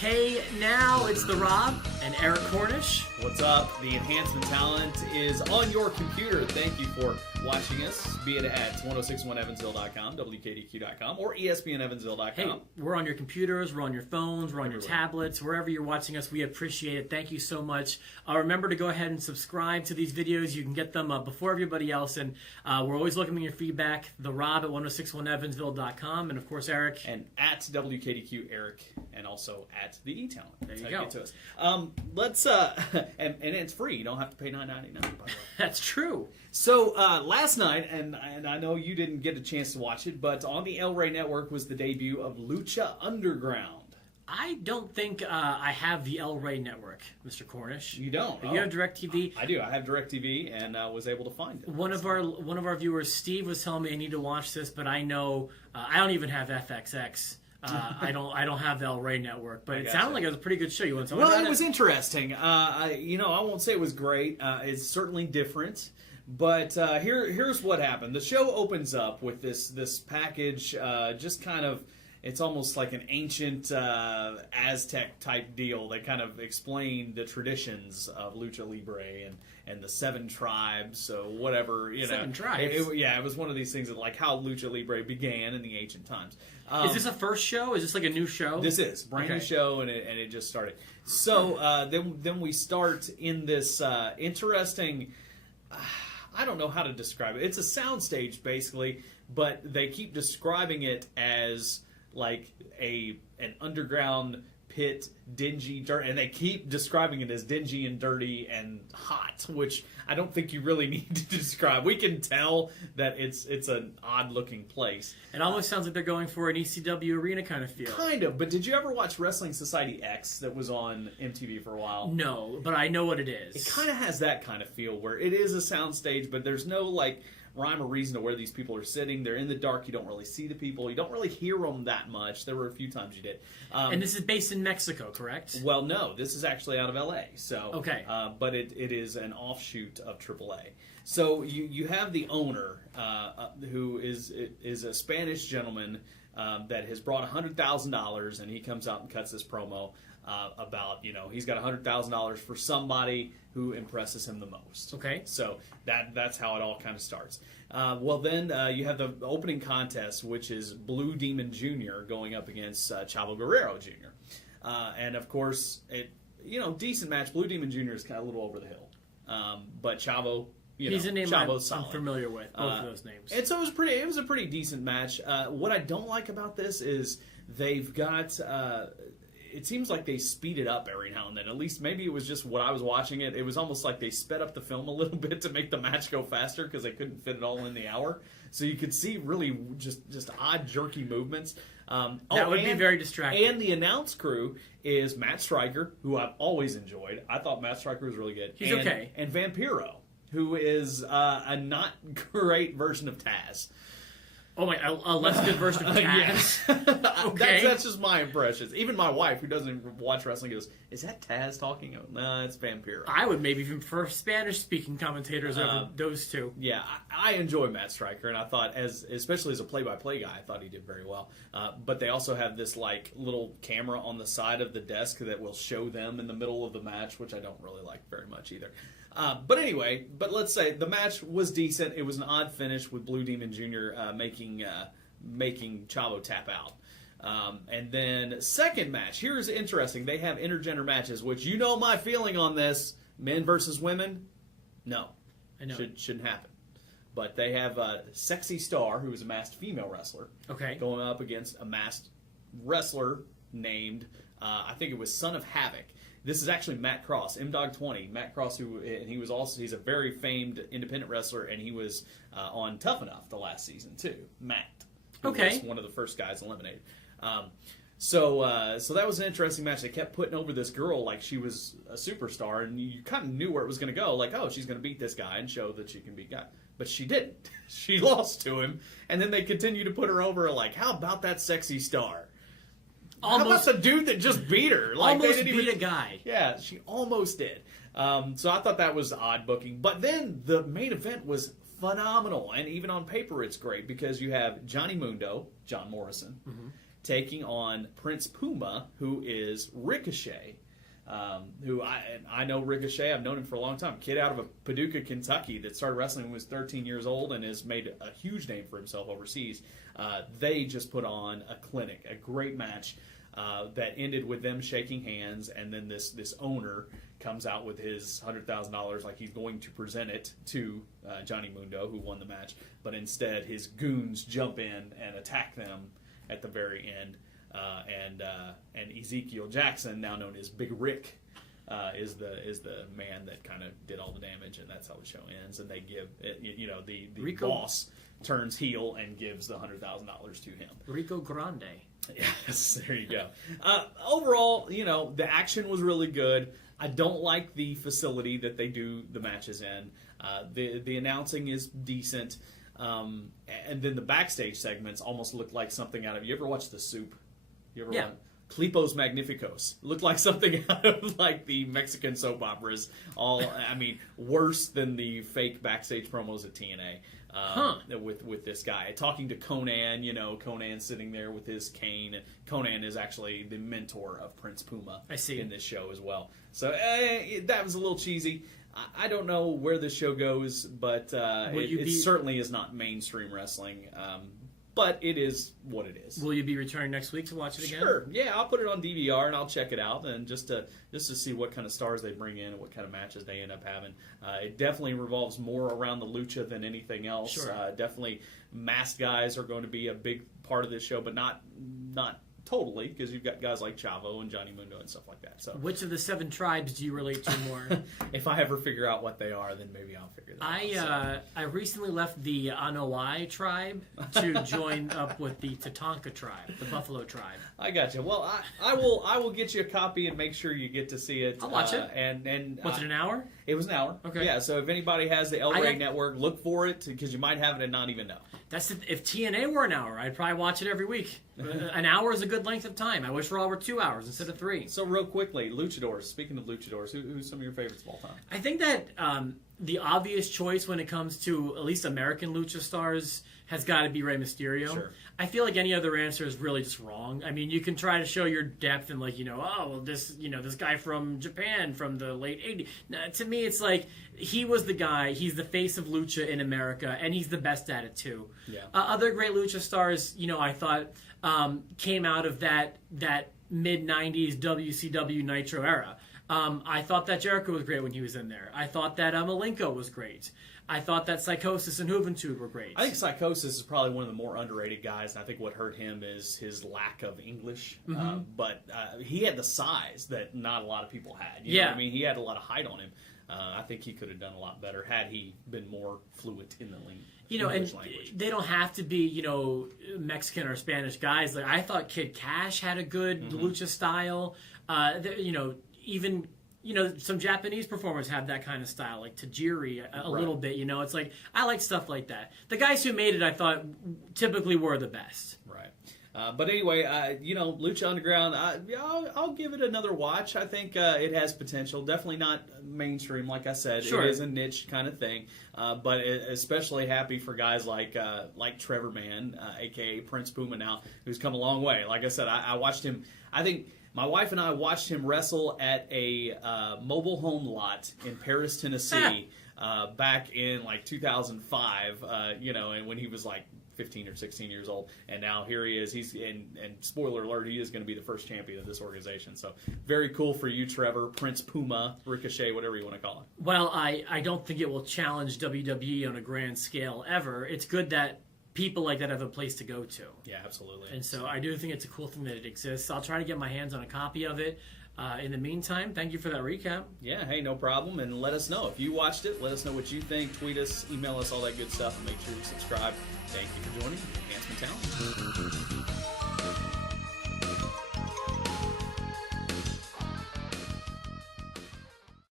Hey, now it's the Rob and Eric Cornish. What's up? The Enhancement talent is on your computer. Thank you for watching us, be it at 1061evansville.com, WKDQ.com, or ESPNEvansville.com. Hey, we're on your computers, we're on your phones, we're on your tablets, wherever you're watching us. We appreciate it. Thank you so much. Remember to go ahead and subscribe to these videos. You can get them before everybody else, and we're always looking at your feedback. The Rob at 1061evansville.com, and of course Eric. And at WKDQ Eric, and also at the E-Talent. There you go. Get to us. Let's and it's free. You don't have to pay $9.99. By the way, that's true. So last night, and I know you didn't get a chance to watch it, but on the El Rey Network was the debut of Lucha Underground. I don't think I have the El Rey Network, Mr. Cornish. You don't? You have DirecTV? I do. I have DirecTV, and was able to find it. One of our viewers, Steve, was telling me I need to watch this, but I know I don't even have FXX. I don't have the El Rey Network, but it sounded like it was a pretty good show. You want to tell me about it? Well, it was interesting. I won't say it was great. It's certainly different. But here's what happened. The show opens up with this package, just kind of, it's almost like an ancient Aztec type deal. They kind of explain the traditions of Lucha Libre and the 7 tribes, so whatever, 7 tribes? It was one of these things that, like, how Lucha Libre began in the ancient times. Is this a first show? Is this like a new show? This is brand new show, and it just started. So then we start in this interesting. I don't know how to describe it. It's a soundstage basically, but they keep describing it as like an underground pit, dingy, dirt, and they keep describing it as dingy and dirty and hot, which I don't think you really need to describe. We can tell that it's an odd looking place. It almost sounds like they're going for an ECW arena kind of feel. Kind of, but did you ever watch Wrestling Society X that was on MTV for a while? No, but I know what it is. It kind of has that kind of feel where it is a soundstage, but there's no like rhyme or reason to where these people are sitting. They're in the dark. You don't really see the people. You don't really hear them that much. There were a few times you did. And this is based in Mexico, correct? Well, no. This is actually out of L.A. So, okay. But it is an offshoot of AAA. So you have the owner who is a Spanish gentleman that has brought $100,000, and he comes out and cuts this promo about, he's got $100,000 for somebody who impresses him the most. Okay. So that's how it all kind of starts. Then you have the opening contest, which is Blue Demon Jr. going up against Chavo Guerrero Jr. And of course, decent match. Blue Demon Jr. is kind of a little over the hill. But Chavo, he's a name Chavo's I'm familiar with, both of those names. And so it was a pretty decent match. What I don't like about this is they've got... it seems like they speed it up every now and then. At least maybe it was just what I was watching it. It was almost like they sped up the film a little bit to make the match go faster because they couldn't fit it all in the hour. So you could see really just odd, jerky movements. That would be very distracting. And the announce crew is Matt Stryker, who I've always enjoyed. I thought Matt Stryker was really good. He's okay. And Vampiro, who is a not great version of Taz. Oh my! A less good version of Taz. Yes. Okay. That's just my impressions. Even my wife, who doesn't watch wrestling, goes, "Is that Taz talking?" Oh, no, it's Vampiro. I would maybe even prefer Spanish-speaking commentators over those two. Yeah, I enjoy Matt Stryker, and I thought, especially as a play-by-play guy, I thought he did very well. But they also have this like little camera on the side of the desk that will show them in the middle of the match, which I don't really like very much either. But let's say the match was decent. It was an odd finish with Blue Demon Jr. Making Chavo tap out. And then second match. Here's interesting. They have intergender matches, which you know my feeling on this. Men versus women? No. I know. Shouldn't happen. But they have a Sexy Star, who is a masked female wrestler, going up against a masked wrestler named, I think it was Son of Havoc. This is actually Matt Cross, M-Dog20. Matt Cross, he's a very famed independent wrestler, and he was on Tough Enough the last season too. Matt, who was one of the first guys eliminated. So that was an interesting match. They kept putting over this girl like she was a superstar, and you kind of knew where it was going to go. Like, oh, she's going to beat this guy and show that she can beat guy. But she didn't. She lost to him, and then they continued to put her over. Like, how about that Sexy Star? Almost, how about the dude that just beat her? Like, almost they didn't beat even, a guy. Yeah, she almost did. So I thought that was odd booking. But then the main event was phenomenal, and even on paper it's great because you have Johnny Mundo, John Morrison, taking on Prince Puma, who is Ricochet. Who I know Ricochet. I've known him for a long time. Kid out of Paducah, Kentucky, that started wrestling when he was 13 years old and has made a huge name for himself overseas. They just put on a clinic, a great match that ended with them shaking hands, and then this owner comes out with his $100,000 like he's going to present it to Johnny Mundo, who won the match, but instead his goons jump in and attack them at the very end. And Ezekiel Jackson, now known as Big Rick, is the man that kind of did all the damage, and that's how the show ends. And they give the boss turns heel and gives the $100,000 to him. Rico Grande. Yes, there you go. Overall, the action was really good. I don't like the facility that they do the matches in. The announcing is decent. And then the backstage segments almost look like something out of... You ever watch The Soup? You ever watch Clipos Magnificos? Looked like something out of like the Mexican soap operas. Worse than the fake backstage promos at TNA. With this guy talking to Conan. Conan sitting there with his cane. Conan is actually the mentor of Prince Puma. I see. In this show as well. So that was a little cheesy. I don't know where this show goes, but it certainly is not mainstream wrestling. But it is what it is. Will you be returning next week to watch it again? Sure. Yeah, I'll put it on DVR and I'll check it out, and just to see what kind of stars they bring in and what kind of matches they end up having. It definitely revolves more around the lucha than anything else. Sure. Definitely, masked guys are going to be a big part of this show, but not totally, because you've got guys like Chavo and Johnny Mundo and stuff like that. So, which of the 7 tribes do you relate to more? If I ever figure out what they are, then maybe I'll figure that out. I recently left the Anawai tribe to join up with the Tatanka tribe, the Buffalo tribe. I got you. Well, I will get you a copy and make sure you get to see it. I'll watch it. And what's it, an hour? It was an hour. Okay. Yeah. So if anybody has the El Rey network, look for it, because you might have it and not even know. If TNA were an hour, I'd probably watch it every week. An hour is a good length of time. I wish Raw were 2 hours instead of 3. So real quickly, luchadors. Speaking of luchadors, who's some of your favorites of all time? I think that the obvious choice when it comes to at least American lucha stars has got to be Rey Mysterio. Sure. I feel like any other answer is really just wrong. I mean, you can try to show your depth and this guy from Japan from the late 80s. Now, to me, it's like he was the guy. He's the face of lucha in America, and he's the best at it too. Yeah. Other great lucha stars, I thought came out of that mid 90s WCW Nitro era. I thought that Jericho was great when he was in there. I thought that Malenko was great. I thought that Psychosis and Juventud were great. I think Psychosis is probably one of the more underrated guys, and I think what hurt him is his lack of English. Mm-hmm. But he had the size that not a lot of people had. You know what I mean? He had a lot of height on him. I think he could have done a lot better had he been more fluent in the English language. They don't have to be, Mexican or Spanish guys. Like, I thought Kid Cash had a good lucha style. Even some Japanese performers have that kind of style, like Tajiri a little bit. It's like, I like stuff like that. The guys who made it, I thought, typically were the best. Right. But anyway, Lucha Underground, I'll give it another watch. I think it has potential. Definitely not mainstream, like I said. Sure. It is a niche kind of thing. But especially happy for guys like Trevor Mann, a.k.a. Prince Puma now, who's come a long way. Like I said, I watched him. I think my wife and I watched him wrestle at a mobile home lot in Paris, Tennessee, back in 2005, and when he was 15 or 16 years old, and now here he is. And spoiler alert, he is going to be the first champion of this organization. So very cool for you, Trevor, Prince Puma, Ricochet, whatever you want to call it. Well, I don't think it will challenge WWE on a grand scale ever. It's good that people like that have a place to go to. Yeah, absolutely. And so I do think it's a cool thing that it exists. I'll try to get my hands on a copy of it. In the meantime, thank you for that recap. Yeah, hey, no problem. And let us know. If you watched it, let us know what you think. Tweet us, email us, all that good stuff, and make sure you subscribe. Thank you for joining Enhancement Talent.